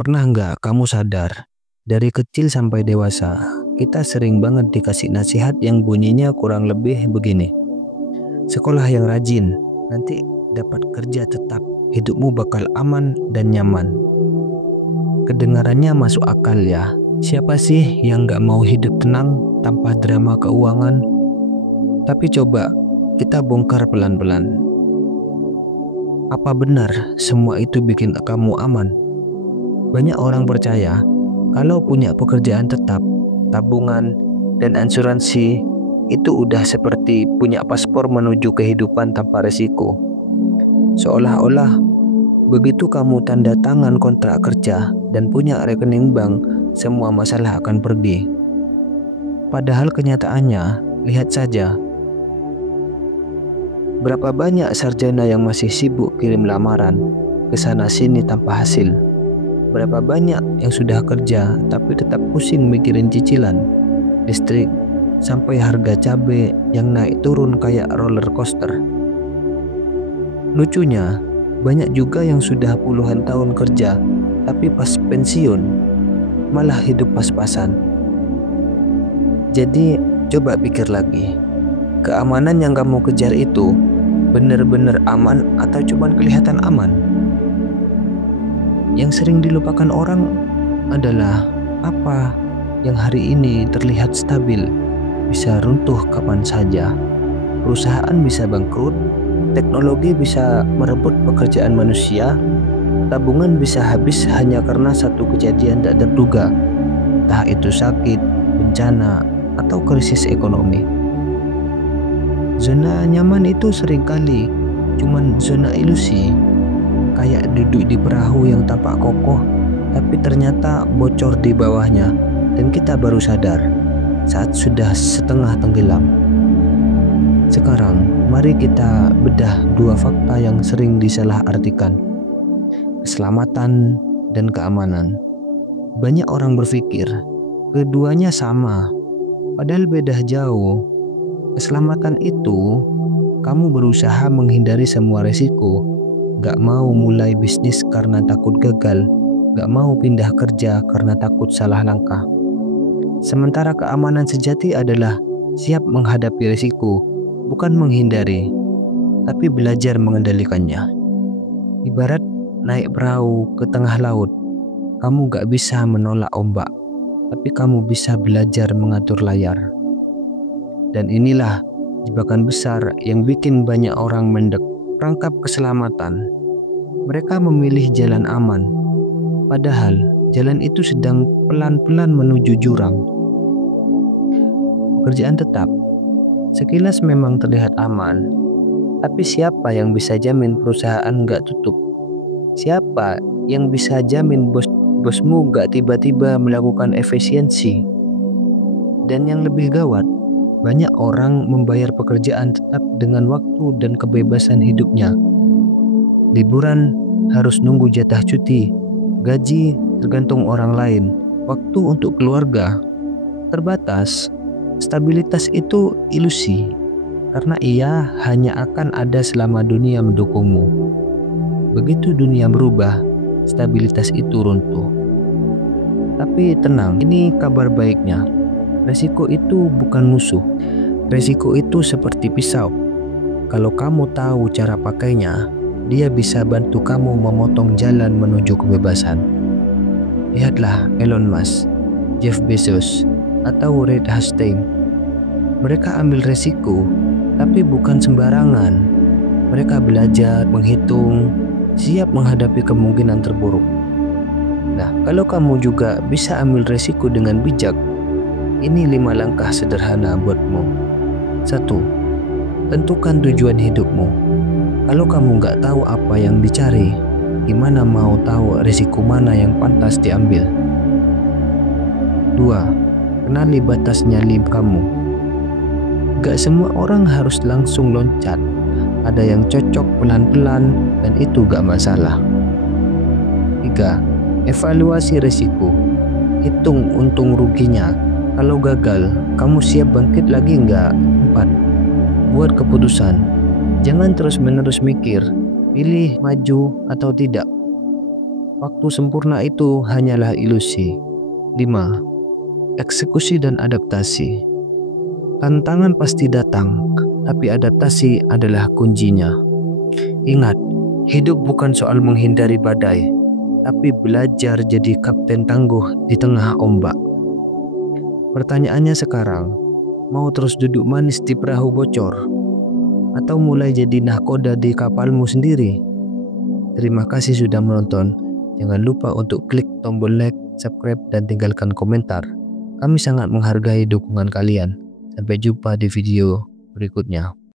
Pernah nggak kamu sadar, dari kecil sampai dewasa, kita sering banget dikasih nasihat yang bunyinya kurang lebih begini. Sekolah yang rajin, nanti dapat kerja tetap, hidupmu bakal aman dan nyaman. Kedengarannya masuk akal ya. Siapa sih yang nggak mau hidup tenang tanpa drama keuangan? Tapi coba kita bongkar pelan-pelan. Apa benar semua itu bikin kamu aman? Banyak orang percaya kalau punya pekerjaan tetap, tabungan, dan asuransi itu udah seperti punya paspor menuju kehidupan tanpa resiko. Seolah-olah begitu kamu tanda tangan kontrak kerja dan punya rekening bank, semua masalah akan pergi. Padahal kenyataannya, lihat saja. Berapa banyak sarjana yang masih sibuk kirim lamaran ke sana sini tanpa hasil? Berapa banyak yang sudah kerja tapi tetap pusing mikirin cicilan, listrik, sampai harga cabai yang naik turun kayak roller coaster. Lucunya, banyak juga yang sudah puluhan tahun kerja tapi pas pensiun malah hidup pas-pasan. Jadi coba pikir lagi, keamanan yang kamu kejar itu benar-benar aman atau cuma kelihatan aman? Yang sering dilupakan orang adalah apa yang hari ini terlihat stabil bisa runtuh kapan saja. Perusahaan bisa bangkrut, teknologi bisa merebut pekerjaan manusia, tabungan bisa habis hanya karena satu kejadian tak terduga, entah itu sakit, bencana, atau krisis ekonomi. Zona nyaman itu seringkali cuman zona ilusi, kayak duduk di perahu yang tampak kokoh tapi ternyata bocor di bawahnya, dan kita baru sadar saat sudah setengah tenggelam. Sekarang mari kita bedah dua fakta yang sering disalahartikan, keselamatan dan keamanan. Banyak orang berpikir keduanya sama, padahal beda jauh. Keselamatan itu kamu berusaha menghindari semua resiko, gak mau mulai bisnis karena takut gagal, gak mau pindah kerja karena takut salah langkah. Sementara keamanan sejati adalah siap menghadapi risiko, bukan menghindari, tapi belajar mengendalikannya. Ibarat naik perahu ke tengah laut, kamu gak bisa menolak ombak, tapi kamu bisa belajar mengatur layar. Dan inilah jebakan besar yang bikin banyak orang mendek perangkap keselamatan. Mereka memilih jalan aman, padahal jalan itu sedang pelan-pelan menuju jurang. Pekerjaan tetap sekilas memang terlihat aman, tapi siapa yang bisa jamin perusahaan nggak tutup? Siapa yang bisa jamin bosmu nggak tiba-tiba melakukan efisiensi? Dan yang lebih gawat, banyak orang membayar pekerjaan tetap dengan waktu dan kebebasan hidupnya. Liburan harus nunggu jatah cuti, gaji tergantung orang lain, waktu untuk keluarga terbatas. Stabilitas itu ilusi, karena ia hanya akan ada selama dunia mendukungmu. Begitu dunia berubah, stabilitas itu runtuh. Tapi tenang, ini kabar baiknya. Resiko itu bukan musuh. Resiko itu seperti pisau. Kalau kamu tahu cara pakainya, dia bisa bantu kamu memotong jalan menuju kebebasan. Lihatlah Elon Musk, Jeff Bezos, atau Reed Hastings. Mereka ambil resiko, tapi bukan sembarangan. Mereka belajar, menghitung, siap menghadapi kemungkinan terburuk. Nah, kalau kamu juga bisa ambil resiko dengan bijak, ini 5 langkah sederhana buatmu. 1. Tentukan tujuan hidupmu. Kalau kamu nggak tahu apa yang dicari, gimana mau tahu risiko mana yang pantas diambil? 2. Kenali batas nyali kamu. Gak semua orang harus langsung loncat. Ada yang cocok pelan-pelan dan itu gak masalah. 3. Evaluasi risiko. Hitung untung ruginya. Kalau gagal, kamu siap bangkit lagi nggak? 4. Buat keputusan. Jangan terus-menerus mikir, pilih maju atau tidak. Waktu sempurna itu hanyalah ilusi. 5. Eksekusi dan adaptasi. Tantangan pasti datang, tapi adaptasi adalah kuncinya. Ingat, hidup bukan soal menghindari badai, tapi belajar jadi kapten tangguh di tengah ombak. Pertanyaannya sekarang, mau terus duduk manis di perahu bocor? Atau mulai jadi nahkoda di kapalmu sendiri? Terima kasih sudah menonton. Jangan lupa untuk klik tombol like, subscribe, dan tinggalkan komentar. Kami sangat menghargai dukungan kalian. Sampai jumpa di video berikutnya.